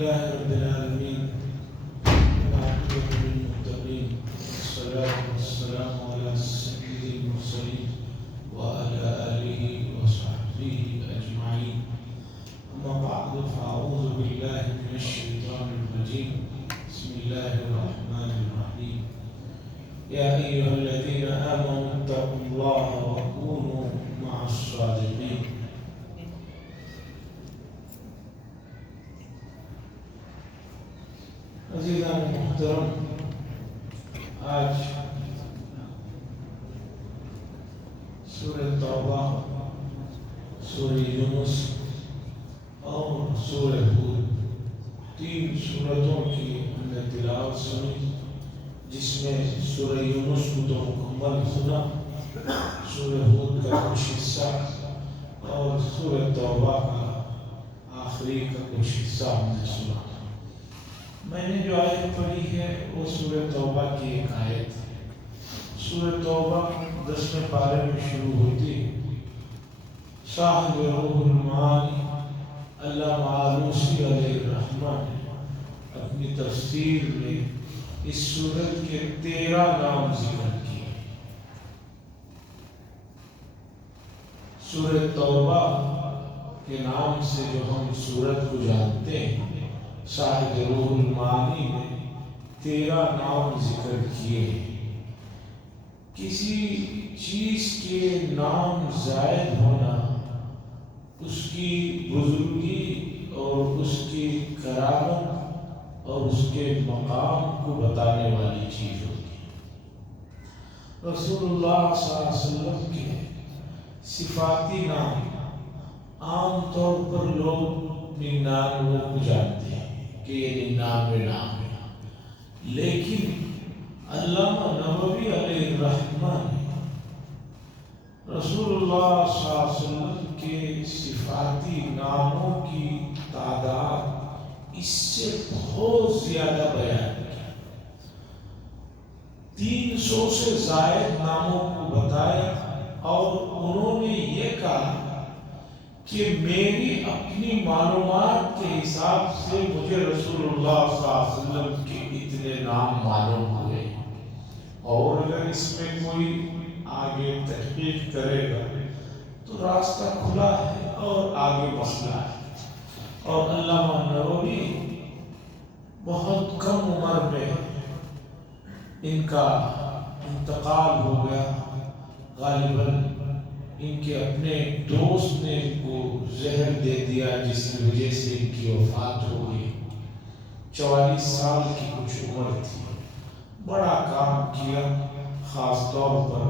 لله رب العالمين والعاقبة للمتقين والصلاة والسلام على سيد المرسلين وعلى آله وصحبه أجمعين. أما بعد فأعوذ بالله من الشيطان الرجيم. بسم الله الرحمن الرحيم. يا أيها الذين آمنوا اتقوا الله وكونوا مع الصادقين. عزیزان محترم، آج سورہ توبہ، سورہ یونس اور سورہ ہود، تین سورتوں کی ہم نے تلاوت سنی، جس میں سورہ یونس کو تو مکمل سنا، سورہ ہود کا کچھ حصہ اور سورہ توبہ کا آخری کا کچھ حصہ ہم نے سنا۔ میں نے جو آیت پڑھی ہے وہ سورہ توبہ کی ایک آیت ہے۔ سورہ توبہ 10ویں پارے میں شروع ہوتی ہے۔ صاحب روح المعانی علامہ آلوسی علیہ الرحمہ نے اپنی تفسیر میں اس سورت کے 13 نام ذکر کیے۔ سورہ توبہ کے نام سے جو ہم سورت کو جانتے ہیں، صاحب روح المعانی نے 13 نام ذکر کیے۔ کسی چیز کے نام زائد ہونا اس کی بزرگی اور اس کی کرامت اور اس کے مقام کو بتانے والی چیز ہوتی ہے۔ رسول اللہ صلی اللہ علیہ وسلم کے صفاتی نام عام طور پر لوگ 99 کو جانتے ہیں کہ یہ 99 نام ہے، لیکن علامہ نووی علیہ الرحمہ نے رسول اللہ صلی اللہ علیہ وسلم کے صفاتی ناموں کی تعداد اس سے بہت زیادہ بیان کی۔ 300 سے زائد ناموں کو بتایا اور انہوں نے یہ کہا کہ میری اپنی معلومات کے حساب سے مجھے رسول اللہ صلی اللہ علیہ وسلم کے اتنے نام معلوم ہوئے، اور اگر اس میں کوئی آگے تحقیق کرے گا تو راستہ کھلا ہے اور آگے مسئلہ ہے۔ اور علامہ نووی بہت کم عمر میں ان کا انتقال ہو گیا۔ غالباً ان کے اپنے دوست نے ان کو زہر دے دیا، جس کی وجہ سے ان کی وفات ہو گئی۔ 44 سال کی کچھ عمر تھی۔ بڑا کام کیا، خاص طور پر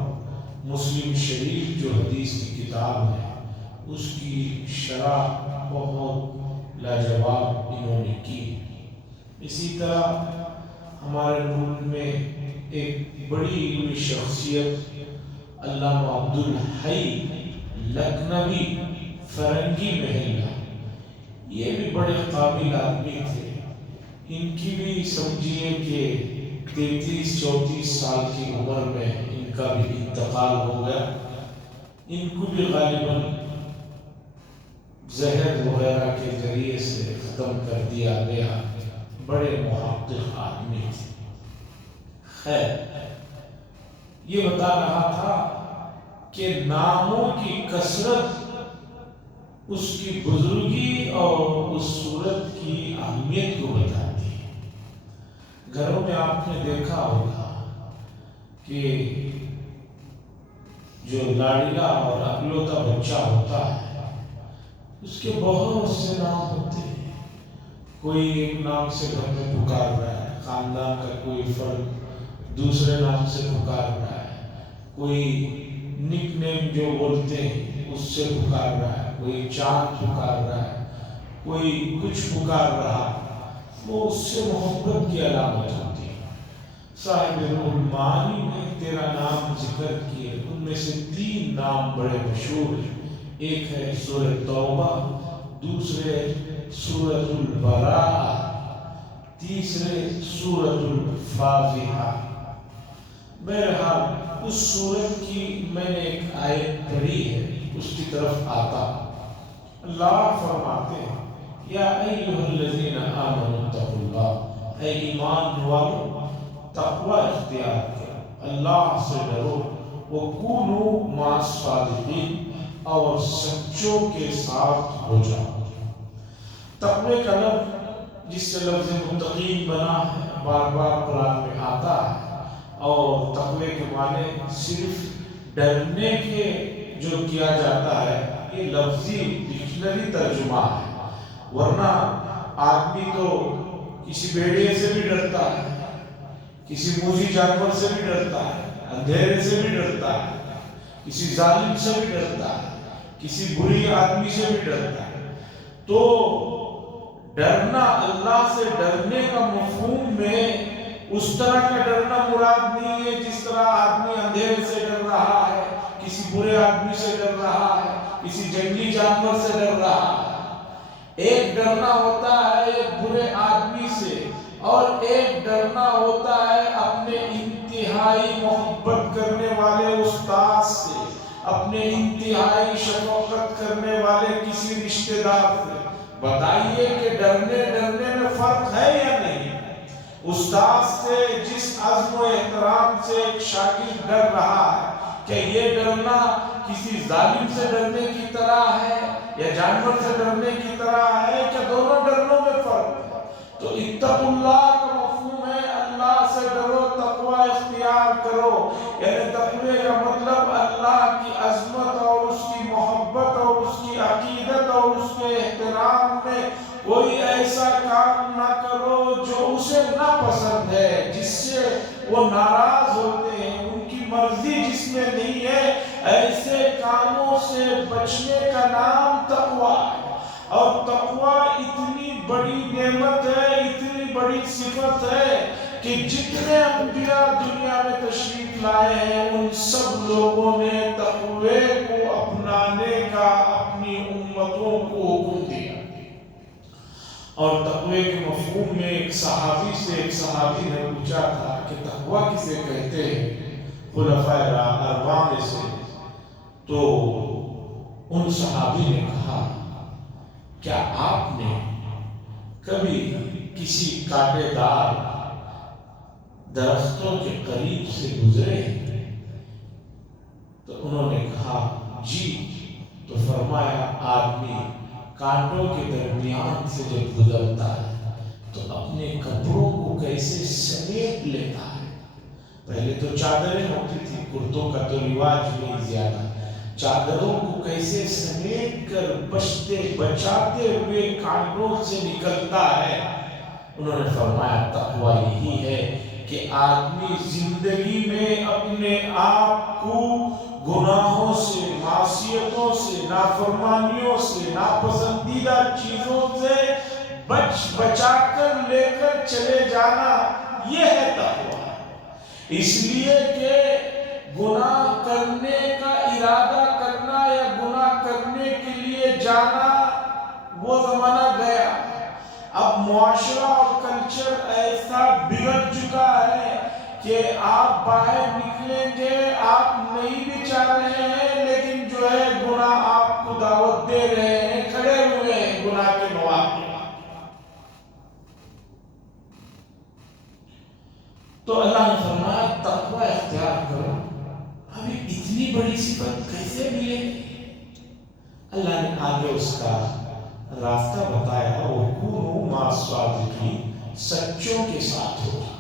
مسلم شریف جو حدیث کی کتاب ہے اس کی شرح بہت لاجواب انہوں نے کی۔ اسی طرح ہمارے ملک میں ایک بڑی علمی شخصیت علامہ عبدالحی لکھنوی فرنگی محلہ، یہ بھی بڑے قابل آدمی تھے۔ ان کی بھی سمجھیے کہ 33-34 سال کی عمر میں ان کا بھی انتقال ہو گیا۔ ان کو بھی غالباً زہر وغیرہ کے ذریعے سے ختم کر دیا گیا۔ بڑے محقق آدمی تھے۔ خیر، یہ بتا رہا تھا کہ ناموں کی کثرت اس کی بزرگی اور اس صورت کی اہمیت کو بتاتی ہے۔ گھروں میں آپ نے دیکھا ہوگا کہ جو لاڑیلا اور اکلوتا بچہ ہوتا ہے اس کے بہت سے نام ہوتے ہیں۔ کوئی ایک نام سے گھر میں پکار رہا ہے، خاندان کا کوئی فرد دوسرے نام سے پکار رہا ہے، کوئی نک نیم جو بولتے ہیں اس سے پکار رہا ہے، کوئی چاند پکار رہا ہے، کوئی کچھ پکار رہا، وہ اس سے محبت کی علامت ہوتی ہے۔ صاحب روح المعانی نے 13 نام ذکر کیے، ان میں سے 3 نام بڑے مشہور ہیں۔ ایک ہے سورہ توبہ، دوسرے سورۃ البراءہ، تیسرے سورۃ الفاتحہ۔ بہرحال اس سورت کی میں نے ایک آیت پڑھی ہے، اس کی طرف آتا۔ اللہ فرماتے ہیں یا ایھا الذین آمنوا اتقوا اللہ، اے ایمان والو تقوی اختیار کرو، اللہ سے ڈرو، وکونوا مع الصادقین، اور سچوں کے ساتھ ہو جاؤ۔ تقوی کا لفظ جس سے لفظ متقین بنا ہے بار بار قرآن میں آتا ہے، اور تقوی کے معنی صرف ڈرنے کے جو کیا جاتا ہے یہ لفظی ڈکشنری ترجمہ ہے، ورنہ آدمی تو کسی بھیڑیے سے بھی ڈرتا ہے، کسی موذی جانور سے بھی ڈرتا ہے، اندھیرے سے بھی ڈرتا ہے، کسی ظالم سے بھی ڈرتا ہے، کسی بری آدمی سے بھی ڈرتا ہے۔ تو ڈرنا، اللہ سے ڈرنے کا مفہوم میں اس طرح کا ڈرنا مراد نہیں ہے جس طرح آدمی اندھیرے سے ڈر رہا ہے، کسی برے آدمی سے ڈر رہا ہے، کسی جنگلی جانور سے ڈر رہا ہے۔ ایک ڈرنا ہوتا ہے ایک برے آدمی سے، اور ایک ڈرنا ہوتا ہے اپنے انتہائی محبت کرنے والے استاد سے، اپنے انتہائی شفقت کرنے والے کسی رشتہ دار سے۔ بتائیے کہ ڈرنے میں فرق ہے یا نہیں؟ استاد سے جس عزم و احترام سے ایک شاگرد ڈر رہا ہے، کہ یہ ڈرنا کسی ظالم سے ڈرنے کی طرح ہے یا جانور سے ڈرنے کی طرح ہے، کہ دونوں ڈرنوں میں فرق ہے؟ تو اتقوا اللہ کا مفہوم ہے اللہ سے ڈرو، تقوی اختیار کرو، یعنی تقوی کا مطلب اللہ کی عظمت اور اس کی محبت اور اس کی عقیدت اور اس کے احترام میں کوئی ایسا کام نہ کرو جو اسے ناپسند ہے، جس سے وہ ناراض ہوتے ہیں، ان کی مرضی جس میں نہیں ہے، ایسے کاموں سے بچنے کا نام تقوی ہے۔ اور تقوی اتنی بڑی نعمت ہے، اتنی بڑی صفت ہے کہ جتنے انبیاء دنیا میں تشریف لائے ہیں ان سب لوگوں نے تقوی کو اپنانے کا اپنی امتوں کو حکم دیا۔ اور تقوی کے مفہوم میں ایک صحابی نے پوچھا تھا کہ تقوی کسے کہتے ہیں خلفائے اربعہ میں سے؟ تو ان صحابی نے کہا، کیا آپ نے کبھی کسی کانٹے دار درختوں کے قریب سے گزرے؟ تو انہوں نے کہا جی۔ تو فرمایا آدمی کانٹوں کے درمیان سے جب گزرتا ہے تو اپنے کپڑوں کو کیسے سمیٹ لیتا ہے۔ پہلے تو چادریں ہوتی تھی، کرتوں کا تو رواج نہیں زیادہ، چادروں کو کیسے سمیٹ کر بچاتے ہوئے کانٹوں سے نکلتا ہے۔ انہوں نے فرمایا تقوی یہی ہے کہ آدمی زندگی میں اپنے آپ کو گناہوں سے، معصیتوں سے، نافرمانیوں سے، ناپسندیدہ چیزوں سے بچا کر لے کر چلے جانا، یہ ہے تقوی۔ اس لیے کہ گناہ کرنے کا ارادہ کرنا یا گناہ کرنے کے لیے جانا وہ زمانہ گیا۔ اب معاشرہ اور کلچر ایسا بگڑ چکا ہے کہ آپ باہر نکلیں گے، آپ نہیں بھی چاہ رہے ہیں لیکن جو ہے گناہ آپ کو دعوت دے رہے ہیں، کھڑے ہوئے ہیں گناہ کے مواقع۔ تو اللہ نے فرمایا تقوی اختیار کرو۔ ابھی اتنی بڑی صفت کیسے ملے؟ اللہ نے آگے اس کا راستہ بتایا، وَكُونُوا مَعَ الصَّادِقِينَ، سچوں کے ساتھ ہو جاؤ۔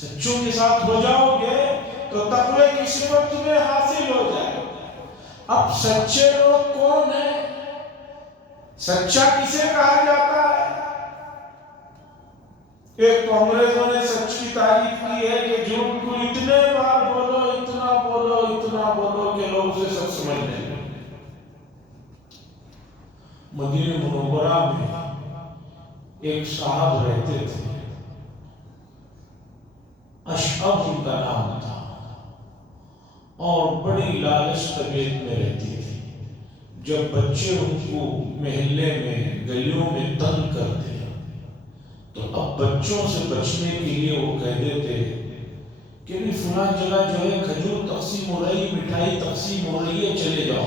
سچوں کے ساتھ ہو جاؤ گے تو تقوی کی صفت تمہیں حاصل ہو جائے۔ اب سچے لوگ کون ہیں؟ سچا کسے کہا جاتا ہے؟ ایک تو انگریزوں نے سچ کی تعریف کی ہے کہ جھوٹ کو اتنے بار بولو، اتنا بولو، اتنا بولو کہ لوگ اسے سچ سمجھ لیں۔ مدینہ منورہ میں ایک صاحب رہتے تھے، اشعب ان کا نام تھا، اور بڑی لالچ طبیعت میں رہتی تھی۔ جب بچے ان کو محلے میں گلیوں میں تنگ کرتے تو اب بچوں سے بچنے کے لیے وہ کہہ دیتے کہ فلاں جگہ جو ہے کھجور تقسیم ہو رہی، مٹھائی تقسیم ہو رہی ہے، چلے جاؤ۔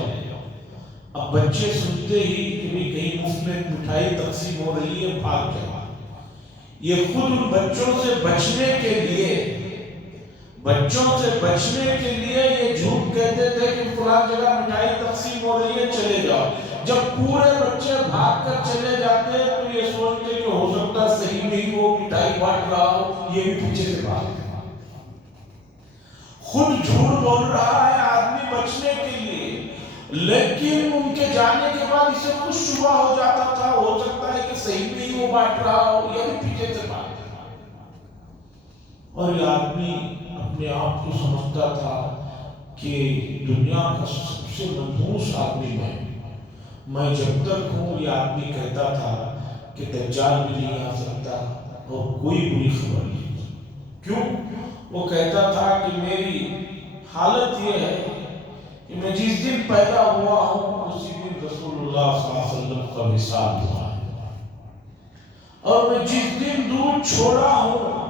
اب بچے سنتے ہی کہ بھی کہیں مفت میں مٹھائی تقسیم ہو رہی ہے بھاگ جائے. یہ خود ان بچوں سے بچنے کے لیے یہ جھوٹ کہتے تھے کہ فلاں جگہ مٹھائی تقسیم ہو رہی ہے چلے جاؤ. جب پورے بچے بھاگ کر چلے جاتے تو یہ سوچتے کہ ہو سکتا صحیح میں ہی وہ مٹھائی بانٹ رہا ہو، یہ بھی پیچھے سے بھاگ. خود جھوٹ بول رہا ہے آدمی بچنے کے لیے، لیکن ان کے جانے کے بعد اسے کچھ شبہ ہو جاتا تھا، ہو سکتا ہے کہ صحیح میں ہی وہ بانٹ رہا ہو، یہ بھی پیچھے سے بھاگ. اور یہ آدمی اپنے آپ کو سمجھتا تھا کہ دنیا کا سب سے منحوس آدمی میں جب تک ہوں. یہ آدمی کہتا تھا کہ دجال بھی نہیں آ سکتا اور کوئی بری خبر نہیں. کیوں؟ وہ کہتا تھا کہ میری حالت یہ ہے کہ میں جس دن پیدا ہوا ہوں اسی دن رسول اللہ صلی اللہ علیہ وسلم کا وصال ہوا ہے، اور میں جس دن دودھ چھوڑا ہوں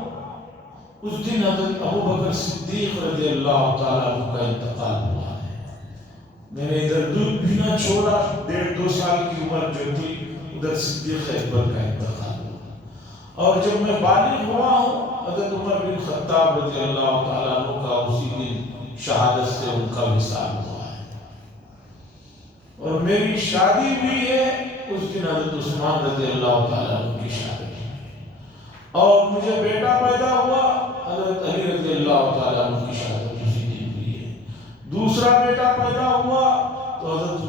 اس دن حضرت ابوبکر صدیق رضی اللہ تعالیٰ عنہ کا انتقال ہوا ہے. میں نے ادھر دودھ بھی نہ چھوڑا، 1.5-2 سال کی عمر جو تھی، ادھر صدیق اکبر کا انتقال ہوا. اور جب میں بالغ ہوا ہوں حضرت عمر بن خطاب رضی اللہ تعالیٰ عنہ کا اسی دن شہادت سے ان کا وصال ہوا ہے. اور میری شادی بھی ہے اس دن حضرت عثمان رضی اللہ تعالیٰ عنہ کی شادی. اور مجھے بیٹا پیدا ہوا حضرت علی رضی اللہ تعالیٰ عنہ کی شہادت اسی دن ہوئی ہے. دوسرا بیٹا پیدا ہوا تو حضرت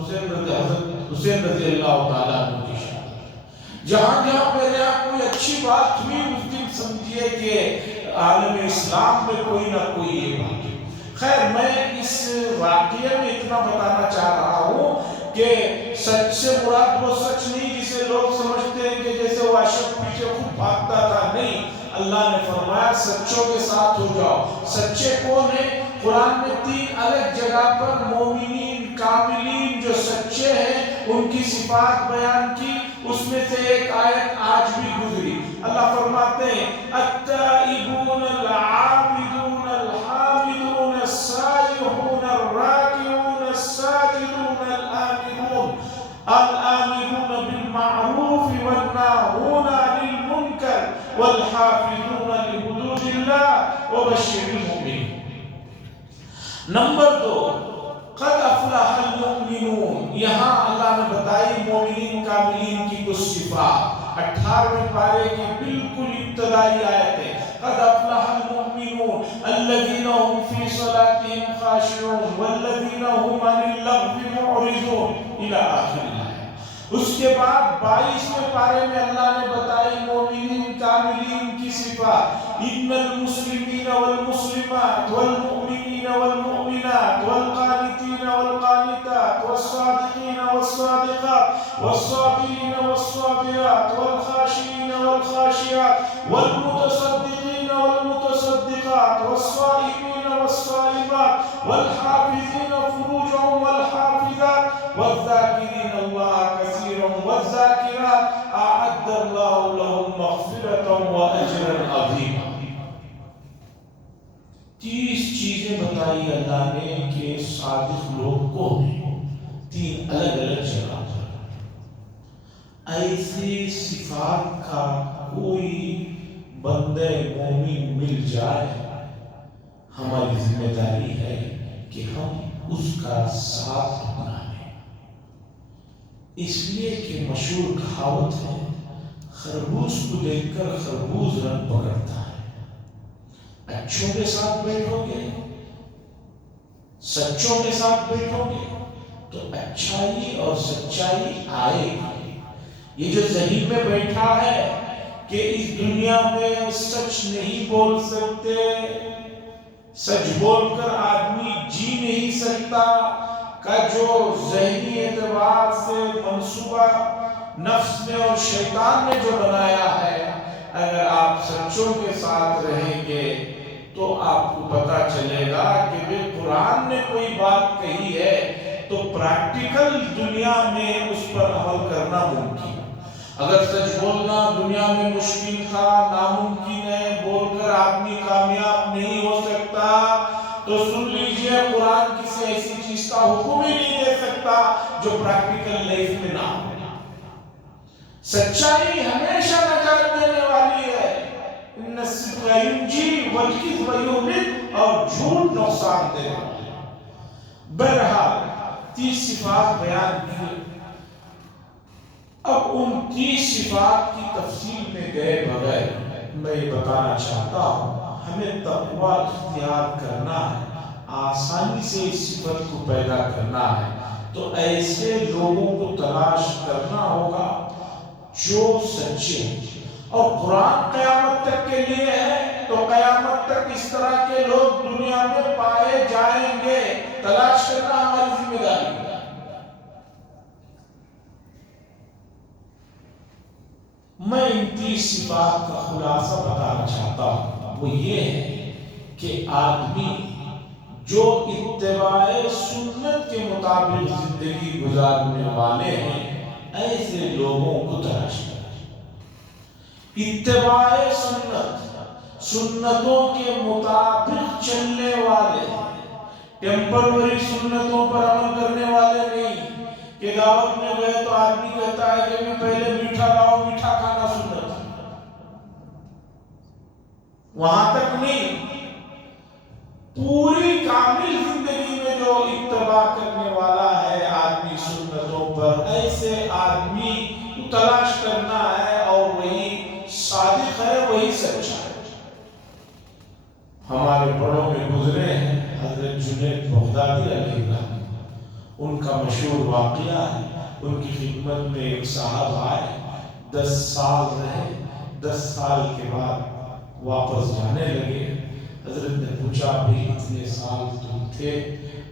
حسین رضی اللہ تعالیٰ عنہ کی شہادت. جہاں جہاں میرے یہاں کوئی اچھی بات ہوئی اس دن سمجھیے کہ عالم اسلام میں کوئی نہ کوئی یہ بات. خیر میں اس واقعے میں اتنا بتانا چاہ رہا ہوں کہ سچ سے مراد وہ سچ نہیں جسے لوگ سمجھتے ہیں کہ جیسے وہ اشرف پیچھے خود بھاگتا تھا. نہیں، اللہ نے فرمایا سچوں کے ساتھ ہو جاؤ. سچے کون ہیں؟ قرآن میں 3 الگ جگہ پر مومنین کاملین جو سچے ہیں ان کی صفات بیان کی. اس میں سے ایک آیت آج بھی گزری. اللہ فرماتے ہیں التائبون العابدون الحامدون السائحون الراکعون الساجدون الآمرون بالمعروف والناهون عن المنکر والحافظون لحدود اللہ وبشر المؤمنین. نمبر 2، قد افلح المؤمنون. یہاں اللہ نے بتائی مومنین کاملین کی کچھ صفات. 18ویں پارے کی بالکل ابتدائی آیت ہے. قد افلح المؤمنون الذين هم في صلاتهم خاشعون والذين هم عن اللغو معرضون الى آخر الآیت. اس کے بعد 22ویں پارے میں اللہ نے بتائی مومنین کاملین کی صفات. ان المسلمین والمسلمات والمؤمنین والمؤمنات والقانتین والقانتات والصادقین والصادقات والصابرین والصابرات والخاشعین والخاشعات والمتصدقین والمتصدقات والصائمین والصائمات والحافظین فروجهم والحافظات والذاکرین اللہ کثیرا والذاکرات اعد اللہ لهم مغفرتا واجرا عظیما. 30 چیزیں بتائی اللہ نے کہ صادق لوگ کون ہیں. 3 الگ الگ جگہ پر. ایسی صفات کا کوئی بندے مومن مل جائے ہماری ذمہ داری ہے کہ ہم اس کا ساتھ اپنا لیں. اس لیے کہ مشہور کہاوت ہے خربوز کو دیکھ کر خربوز رنگ پکڑتا ہے. اچھوں کے ساتھ بیٹھو گے، سچوں کے ساتھ بیٹھو گے تو اچھائی اور سچائی آئے گی. یہ جو ذہن میں بیٹھا ہے کہ اس دنیا میں سچ نہیں بول سکتے، سچ بول کر آدمی جی نہیں سکتا، کا جو ذہنی اعتبار سے منصوبہ نفس نے اور شیطان نے جو بنایا ہے، اگر آپ سچوں کے ساتھ رہیں گے تو آپ کو پتا چلے گا کہ بھی قرآن نے کوئی بات کہی ہے تو پریکٹیکل دنیا میں اس پر عمل کرنا ممکن. اگر سچ بولنا دنیا میں مشکل تھا، ناممکن ہے، بول کر آدمی کامیاب نہیں ہو سکتا، تو سن لیجئے قرآن کسی ایسی چیز کا حکم ہی نہیں دے سکتا جو پریکٹیکل لائف میں نہ ہو۔ سچائی ہمیشہ نجات دینے والی ہے، ان الصدق ینجی والکذب یہلک، اور جھوٹ نقصان دینے والا ہے۔ بہرحال 30 صفات بیان کی۔ اب ان 30 صفات کی تفصیل میں گئے بغیر میں یہ بتانا چاہتا ہوں ہمیں تقوی اختیار کرنا ہے، آسانی سے اس صفت کو پیدا کرنا ہے تو ایسے لوگوں کو تلاش کرنا ہوگا جو سچے ہیں، اور قرآن قیامت تک کے لیے ہے تو قیامت تک اس طرح کے لوگ دنیا میں پائے جائیں گے، تلاش کرنا ہماری ذمہ داری ہے۔ میں ان 30 صفات کا خلاصہ بتانا چاہتا ہوں، وہ یہ ہے کہ آدمی جو اتباع سنت کے مطابق زندگی گزارنے والے ہیں ایسے لوگوں کو تلاش کریں۔ اتباع سنت، سنتوں کے مطابق چلنے والے، ٹیمپروری سنتوں پر عمل کرنے والے نہیں کہ دعوت میں گئے تو آدمی کہتا ہے کہ پہلے میٹھا لاؤ، میٹھا کھانا سنت، وہاں تک نہیں، پوری کامل زندگی میں جو اتباع کرنے والا ہے آدمی سنتوں پر، ایسے آدمی کو تلاش کرنا ہے، اور وہی صادق ہے، وہی سچا ہے۔ ہمارے بڑوں میں گزرے ہیں حضرت جنید بغدادی علیہ الرحمہ، ان کا مشہور واقعہ ہے، ان کی خدمت میں ایک صاحب آئے، 10 سال رہے، 10 سال کے بعد واپس جانے لگے۔ حضرت نے پوچھا بھی اتنے سال تم تھے،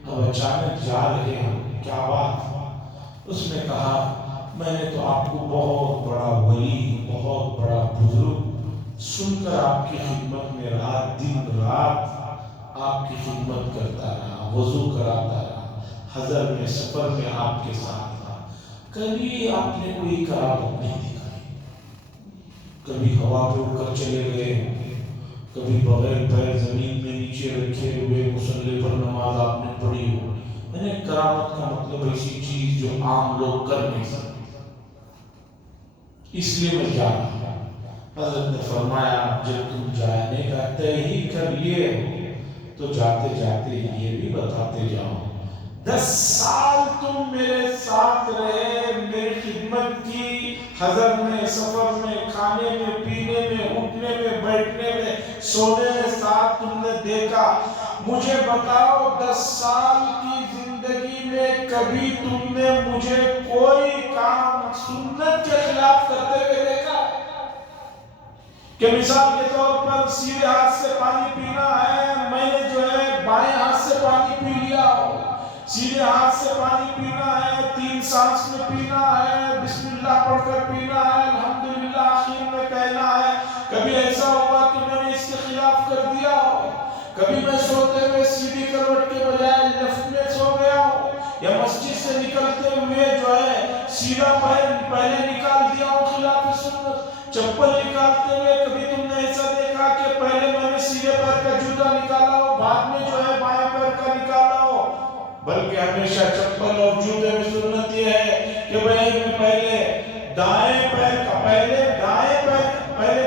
اب اچانک جا رہے ہو، کیا بات؟ اس نے کہا میں نے تو آپ کو بہت بڑا ولی، بہت بڑا بزرگ سن کر آپ کی خدمت میں رات دن رات آپ کی خدمت کرتا رہا، وضو کراتا رہا، حضر میں سفر میں آپ کے ساتھ تھا، کبھی آپ نے کوئی کرامت نہیں دکھائی، کبھی ہوا پہ اڑ کر چلے گئے، کبھی بغیر پیر زمین میں نیچے رکھے ہوئے مصلی پر نماز آپ نے پڑھی ہو۔ میں نے کرامت کا مطلب ایسی چیز جو عام لوگ کر نہیں سکتے، اس لیے میں جا رہا ہوں۔ حضرت نے فرمایا جب تم جانے کا طے ہی کر لیے ہو تو جاتے جاتے یہ بھی بتاتے جاؤ، 10 سال تم میرے ساتھ رہے، میری خدمت کی، حضر میں سفر میں کھانے میں پینے میں اٹھنے میں بیٹھنے میں سونے میں ساتھ تم نے دیکھا، مجھے بتاؤ 10 سال کی زندگی میں کبھی تم نے مجھے کوئی کام سنت کے خلاف کرتے ہوئے دیکھا کہ مثال کے طور پر سیدھے ہاتھ سے پانی پینا ہے، میں نے جو ہے بائیں ہاتھ سے پانی پی لیا ہو، سیدھے ہاتھ سے پانی پینا ہے، 3 سانس میں پینا ہے، بسم اللہ پڑھ کر پینا ہے، الحمدللہ آخر میں کہنا ہے، کبھی ایسا ہوا کہ میں نے اس کے خلاف کر دیا ہو، کبھی میں سوتے ہوئے سیدھی کروٹ کے بجائے لیفٹ میں سو گیا ہوں، یا مسجد سے نکلتے ہوئے جو ہے سیدھا پیر پہلے نکال دیا ہوں خلاف سنت، چپل نکالتے ہوئے کبھی تم نے ایسا دیکھا کہ پہلے میں نے سیدھے پیر کا جوتا نکالا ہو، بعد میں جو ہے بائیں پیر کا نکالا ہو، بلکہ ہمیشہ چپل اور جوتے میں سنت یہ ہے کہ پہلے دائیں پیر کا پہلے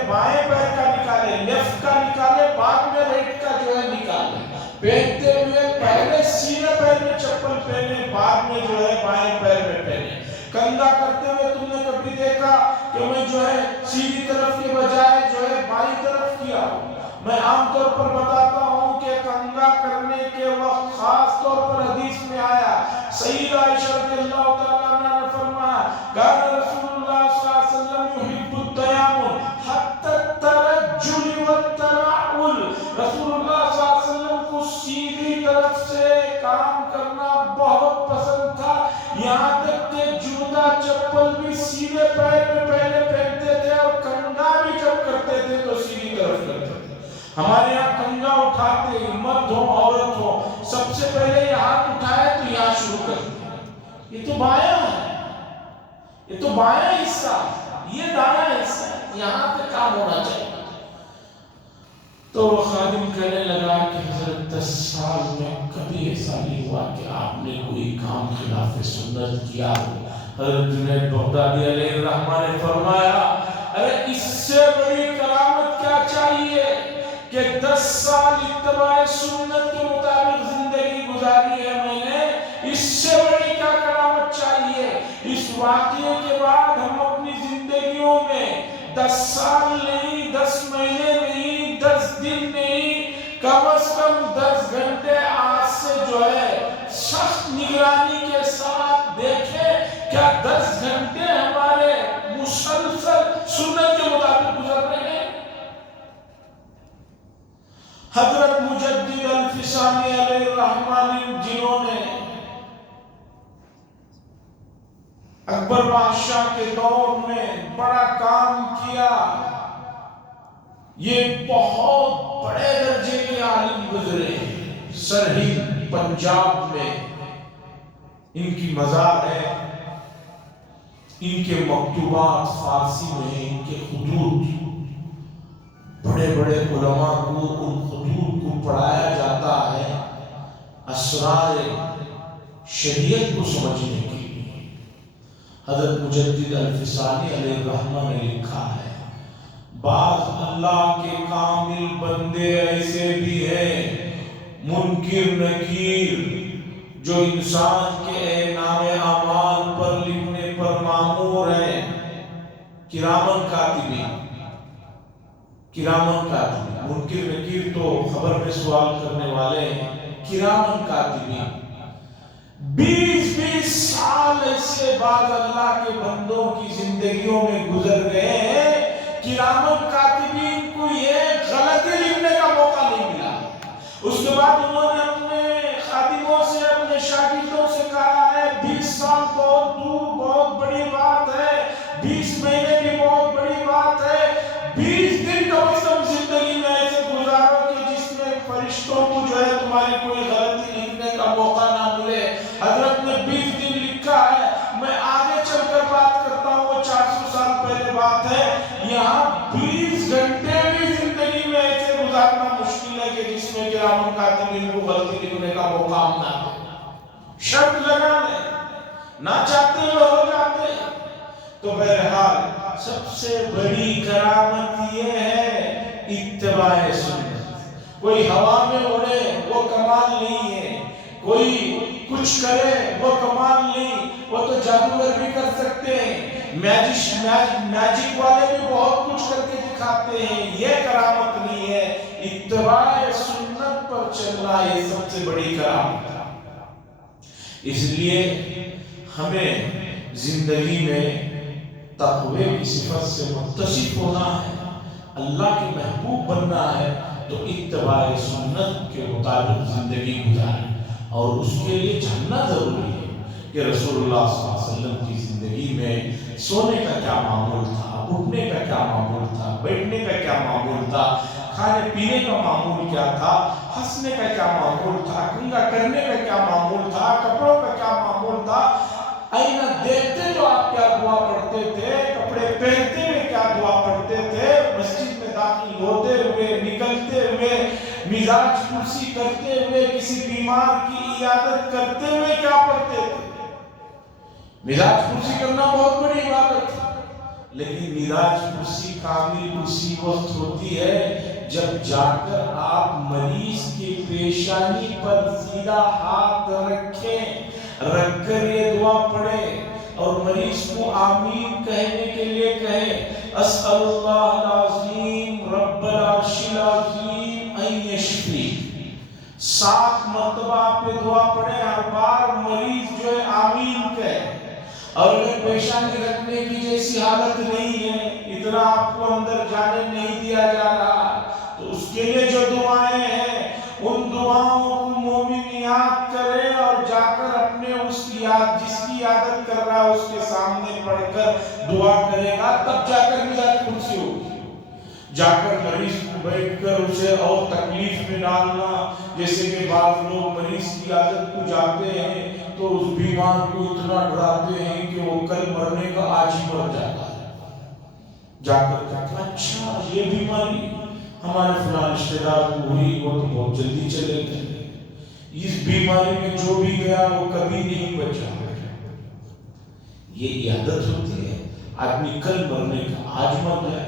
بائیں پیر کا نکالے، لیفٹ کا نکالے، بعد میں رائٹ کا جو ہے نکالے، پہنتے ہوئے پہلے سیدھے پیر میں چپل پہنے، بعد میں جو ہے بائیں پیر میں پہنے، کنگھا کرتے ہوئے تم نے کبھی دیکھا کہ میں جو ہے سیدھی طرف کے بجائے جو ہے بائیں طرف کیا؟ میں عام طور پر بتاتا ہوں کہ کنگھا کرنے کے وقت خاص طور پر حدیث میں آیا، سیدہ عائشہ رضی اللہ تعالیٰ عنہا نے فرمایا کان رسول اللہ صلی اللہ علیہ وسلم یحب التیامن حتی الترجل والتنعل، رسول اللہ صلی اللہ علیہ وسلم کو سیدھی طرف سے کام کرنا بہت پسند تھا، یہاں تک کہ جوتا چپل بھی سیدھے پیر میں پہلے پہنتے تھے، اور کنگھا بھی جب کرتے تھے تو سیدھی طرف کرتے تھے۔ ہمارے یہاں کنگھا اٹھاتے ہیں، مرد ہو عورت ہو، سب سے پہلے یہ ہاتھ اٹھائے تو یہاں شروع کرتے ہیں، یہ تو بایاں ہے، یہ تو بایاں حصہ، یہ دایاں حصہ، یہاں پہ کام ہونا چاہیے۔ تو وہ خادم کہنے لگا کہ حضرت 10 سال میں کبھی کبھی ایسا نہیں ہوا کہ آپ نے کوئی کام خلاف سنت کیا ہو؟ حضرت جنید بغدادی علیہ الرحمہ نے فرمایا ارے اس سے بڑی کرامت کیا چاہیے کہ 10 سال اتباع سنت کے مطابق زندگی گزاری ہے میں نے، اس سے بڑی کیا کرامت چاہیے؟ اس واقعے کے بعد ہم اپنی زندگیوں میں 10 سال نہیں، 10 مہینے نہیں، 10 دن نہیں، کم از کم 10 گھنٹے آج سے جو ہے سخت نگرانی کے ساتھ دیکھیں کیا 10 گھنٹے ہمارے مسلسل سنت کے مطابق گزر رہے ہیں؟ حضرت مجدد الفسانی علیہ الرحمہ جنہوں نے اکبر بادشاہ کے دور میں بڑا کام کیا، یہ بہت بڑے درجے کے عالم گزرے، سرہند پنجاب میں ان کی مزار ہے، ان کے مکتوبات فارسی میں ہیں، ان کے خطوط بڑے بڑے علماء کو ان خطوط کو پڑھایا جاتا ہے اسرار شریعت کو سمجھنے کے لیے۔ حضرت مجدد الفسانی علیہ الرحمہ نے لکھا ہے بعض اللہ کے کامل بندے ایسے بھی ہیں منکر نکیر جو انسان کے نام اعمال پر لکھنے پر مامور ہیں، کرامن کاتبین، کرامن کاتبین، منکر نکیر تو خبر میں سوال کرنے والے ہیں، کرامن کاتبین 20 سال ایسے بعد اللہ کے بندوں کی زندگیوں میں گزر گئے ہیں، کرامن کاتبین کو یہ غلطی لکھنے کا موقع نہیں ملا۔ اس کے بعد انہوں نے اپنے خادموں سے، اپنے شاگردوں سے کہا ہے 20 سال بہت دور، بہت بڑی بات ہے، 20 مہینے بھی بہت بڑی بات ہے، 20 دن کم از کم زندگی میں ایسے گزارو کہ جس میں فرشتوں کو جو ہے تمہاری کوئی غلطی لکھنے کا موقع نہ ملے۔ حضرت نے 20 دن لکھا ہے، میں آگے چل کر بات کرتا ہوں، وہ 400 سال پہلے بات ہے، یہاں 20 گھنٹے بھی زندگی میں ایسے گزارنا مشکل ہے کہ جس میں کرامن کاتبین کو غلطی لکھنے کا موقع نہ ملے۔ شرط لگا لیں، نہ چاہتے ہوئے ہو جاتے۔ تو بہرحال سب سے بڑی کرامت یہ ہے اتباع سنت۔ کوئی ہوا میں اڑے وہ کمال نہیں ہے، کوئی کچھ کرے وہ کمال نہیں، وہ تو جادوگر بھی کر سکتے ہیں، میجک والے بھی بہت کچھ کر کے دکھاتے ہیں، یہ کرامت نہیں ہے۔ اتباع سنت پر چلنا یہ سب سے بڑی کرامت ہے۔ اس لیے ہمیں زندگی میں تقوی کی صفت سے متصف ہونا ہے، اللہ کے محبوب بننا ہے، تو اتباع سنت کے مطابق زندگی گزاریں، اور اس کے لیے جاننا ضروری ہے کہ رسول اللہ صلی اللہ علیہ وسلم کی زندگی میں سونے کا کیا معمول تھا، اٹھنے کا کیا معمول تھا، بیٹھنے کا کیا معمول تھا، کھانے پینے کا معمول کیا تھا، ہنسنے کا کیا معمول تھا، کنگا کرنے کا کیا معمول تھا، کپڑوں کا کیا معمول تھا، آئینہ دیکھتے تو آپ کیا دعا پڑھتے تھے، کپڑے پہنتے ہوئے کیا دعا پڑھتے تھے، مسجد میں داخل ہوتے ہوئے، نکلتے ہوئے، مزاج پرسی کرتے ہوئے، کسی بیمار کی عیادت کرتے ہوئے کیا پڑھتے تھے۔ مزاج پرسی کرنا بہت بڑی عبادت ہے، لیکن مزاج پرسی کامل اسی وقت ہوتی ہے جب جا کر آپ مریض کی پیشانی پر سیدھا ہاتھ رکھ کر یہ دعا پڑھیں اور مریض کو آمین کہنے کے لیے کہیں اسأل اللہ العظیم رب العرش العظیم ان یشفی۔ 7 مرتبہ آپ پہ دعا پڑھیں، ہر بار مریض جو ہے آمین کہے، اور اگر پیشانی رکھنے کی جیسی حالت نہیں ہے، اتنا آپ کو اندر جانے نہیں دیا جا رہا، تو اس کے لیے جو دعائیں ہیں ان دعاؤں کو مومن یاد کرے اور جا کر اپنے اس کی یاد جس کی عادت کر رہا ہے اس کے سامنے پڑھ کر دعا کرے گا، تب جا کر مزاج پرسی ہوگی۔ جا کر مریض کو بیٹھ کر اسے اور تکلیف میں ڈالنا، جیسے کہ بعض لوگ مریض کی عادت کو جاتے ہیں تو اس بیمار کو اتنا ڈراتے ہیں کہ وہ کل مرنے کا آج ہی مر جاتا ہے۔ جا کر کہتا ہے اچھا یہ بیماری ہمارے فلاں رشتہ دار کو ہوئی، وہ تو بہت جلدی چلے گئے، اس بیماری میں جو بھی گیا وہ کبھی نہیں بچا. یہ عادت ہوتی ہے. آدمی کل مرنے کا آج مر گیا.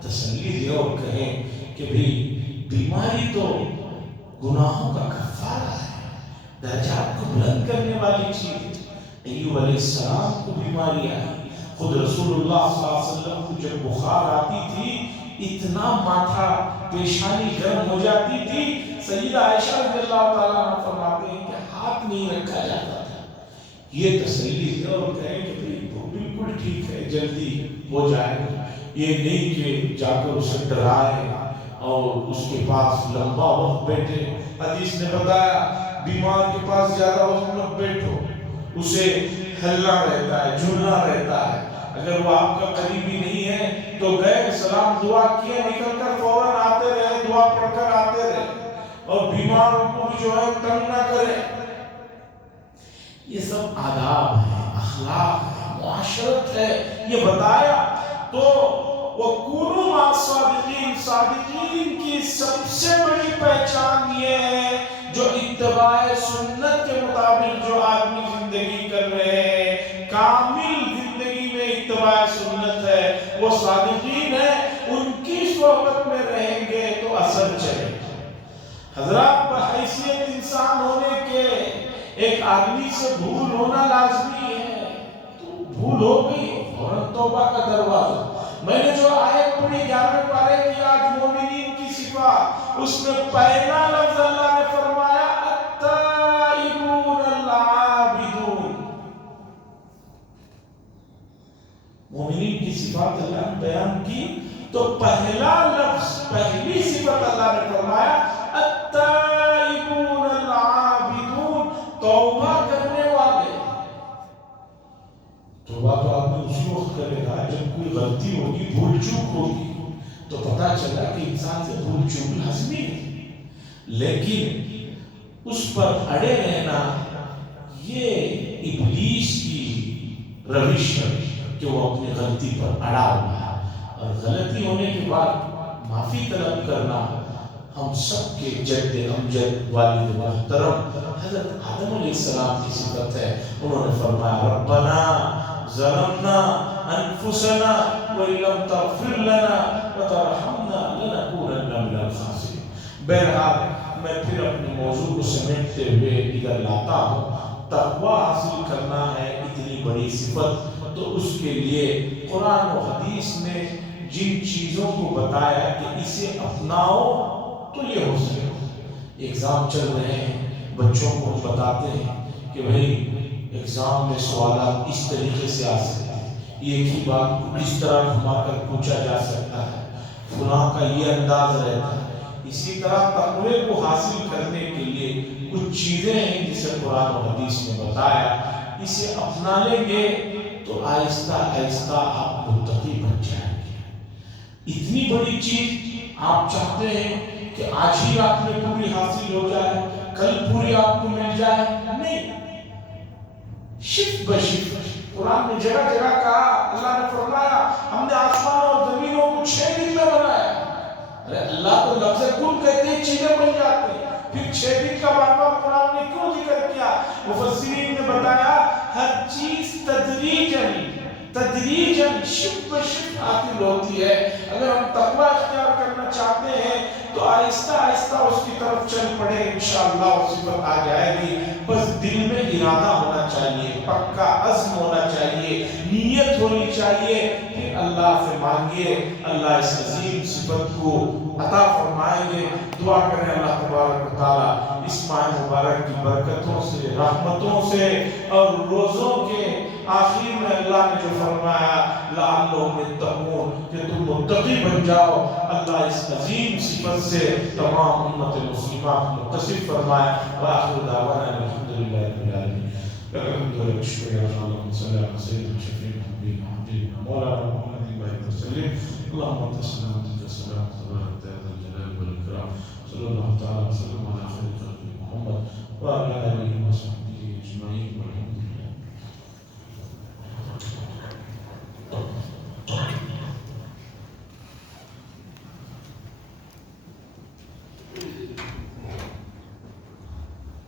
تسلی دے اور کہیں کہ بھی بیماری تو گناہوں کا کفارہ ہے، درجات کو بلند کرنے والی چیز. ایوب علیہ السلام کو بیماری آئی. خود رسول اللہ صلی اللہ علیہ وسلم کو جب بخار آتی تھی اتنا ماتھا پیشانی گرم ہو جاتی تھی، سیدہ عائشہ رضی اللہ تعالیٰ عنہ فرماتے ہیں کہ ہاتھ نہیں رکھا جاتا تھا. یہ تسلی دے اور کہیں کہ وہ بالکل ٹھیک ہے، جلدی ہو جائے گا. یہ نہیں کہ جا کر اسے ڈرائے اور اس کے پاس لمبا وقت بیٹھے. حدیث نے بتایا بیمار کے پاس زیادہ وقت مت بیٹھو، اسے ہلنا رہتا ہے، جھولنا رہتا ہے. اگر وہ آپ کا قریبی نہیں ہے تو گئے سلام دعا کیے، نکل کر فوراً آتے رہے، دعا پڑھ کر آتے رہے اور بیماروں کو جو ہے تنگ نہ کرے. یہ سب آداب ہے، اخلاق ہے، معاشرت ہے. یہ بتایا تو وَكُونُوا مَعَ الصَّادِقِينَ، صادقین کی سب سے بڑی پہچان یہ ہے جو اتباع سنت کے مطابق جو آدمی زندگی کر رہے ہیں، کامل زندگی میں اتباع سنت ہے، وہ صادقین ہیں. ان کی صحبت میں رہیں گے تو اثر چلے گا. حضرات بحیثیت انسان ہونے کے ایک آدمی سے بھول ہونا لازمی ہے. تو بھول ہو گئی فوراً توبہ کا دروازہ. میں نے جو آیت پڑھی 11ویں پارے کی آج مومنین کی صفات، اس میں پہلا لفظ اللہ نے فرمایا التائبون العابدون. مومنین کی صفات اللہ نے بیان کی تو پہلا لفظ، پہلی صفت اللہ نے فرمایا التائبون العابدون، توبہ کرنے والے. توبہ تو آدمی اسی وقت کرے گا جب کوئی غلطی ہوگی، بھول چوک ہوگی تو پتا چلا کہ انسان سے بھول چوک لازمی ہے. لیکن اس پر اڑے رہنا یہ ابلیس کی روش ہے کہ وہ اپنی غلطی پر اڑا ہوا ہے. اور غلطی ہونے کے بعد معافی طلب کرنا ہم سب کے جد امجد والد محترم حضرت آدم علیہ السلام کی صفت ہے. انہوں نے فرمایا ربنا ظلمنا انفسنا وان لم تغفر لنا وترحمنا لنكونن من الخاسرین. بہرحال میں پھر اپنے موضوع کو سمیٹتے ہوئے ادھر لاتا ہوں. تقوی حاصل کرنا ہے اتنی بڑی صفت، تو اس کے لیے قرآن و حدیث نے جن چیزوں کو بتایا کہ اسے اپناؤ تو یہ ہو سکے. ایگزام چل رہے ہیں، بچوں کو بتاتے ہیں کہ بھئی ایگزام میں سوالات اس طریقے سے آ سکتے ہیں، ایک ہی بات کو اس طرح گھما کر پوچھا جا سکتا ہے، فلاں کا یہ انداز رہتا ہے. اسی طرح تقوی کو حاصل کرنے کے لیے کچھ چیزیں ہیں جسے قرآن و حدیث نے بتایا. اسے اپنا لیں گے تو آہستہ آہستہ آپ متقی بن جائیں گے. اتنی بڑی چیز آپ چاہتے ہیں کہ آج ہی رات میں پوری حاصل ہو جائے، کل پوری آپ کو مل جائے؟ نہیں، شف بشف. قرآن نے جگہ جگہ کہا، اللہ نے فرمایا ہم نے آسمان اور زمینوں کو 6 دن میں بنایا. ارے اللہ تو لفظ کن کہتے ہیں چیزیں بن جاتی ہیں، پھر 6 دن کا بار بار قرآن نے کیوں ذکر کیا؟ مفسرین نے بتایا ہر چیز تدریجاً شف بشف حاصل ہوتی ہے. اگر ہم تقوی اختیار کرنا چاہتے ہیں تو آہستہ آہستہ اس کی طرف چل پڑے، انشاءاللہ وہ صفت آ جائے گی. بس دل میں ارادہ ہونا چاہیے، پکا عزم ہونا چاہیے، نیت ہونی چاہیے. پھر اللہ سے مانگیے، اللہ اس عظیم صفت کو عطا فرمائیں گے. دعا کریں اللہ تبارک و تعالی اس ماہ مبارک کی برکتوں سے، رحمتوں سے اور روزوں کے آخر میں اللہ نے جو فرمایا لعلہم یتقون، کہ تم متقی بن جاؤ. اللہ اس عظیم صفت سے تمام امت مسلمہ متصف فرمائے. وآخر دعوانا الحمدللہ رب العالمین. الحمد لله شكرا اللهم صل على سيدنا شفيع حبيبنا مولانا محمد وسلم. اللهم انت السلام وانت السلام تبارك يا ذا الجلال والاكرام. صلى الله تعالى وسلم على خير خلق محمد وعلى اله وصحبه اجمعين والحمد لله.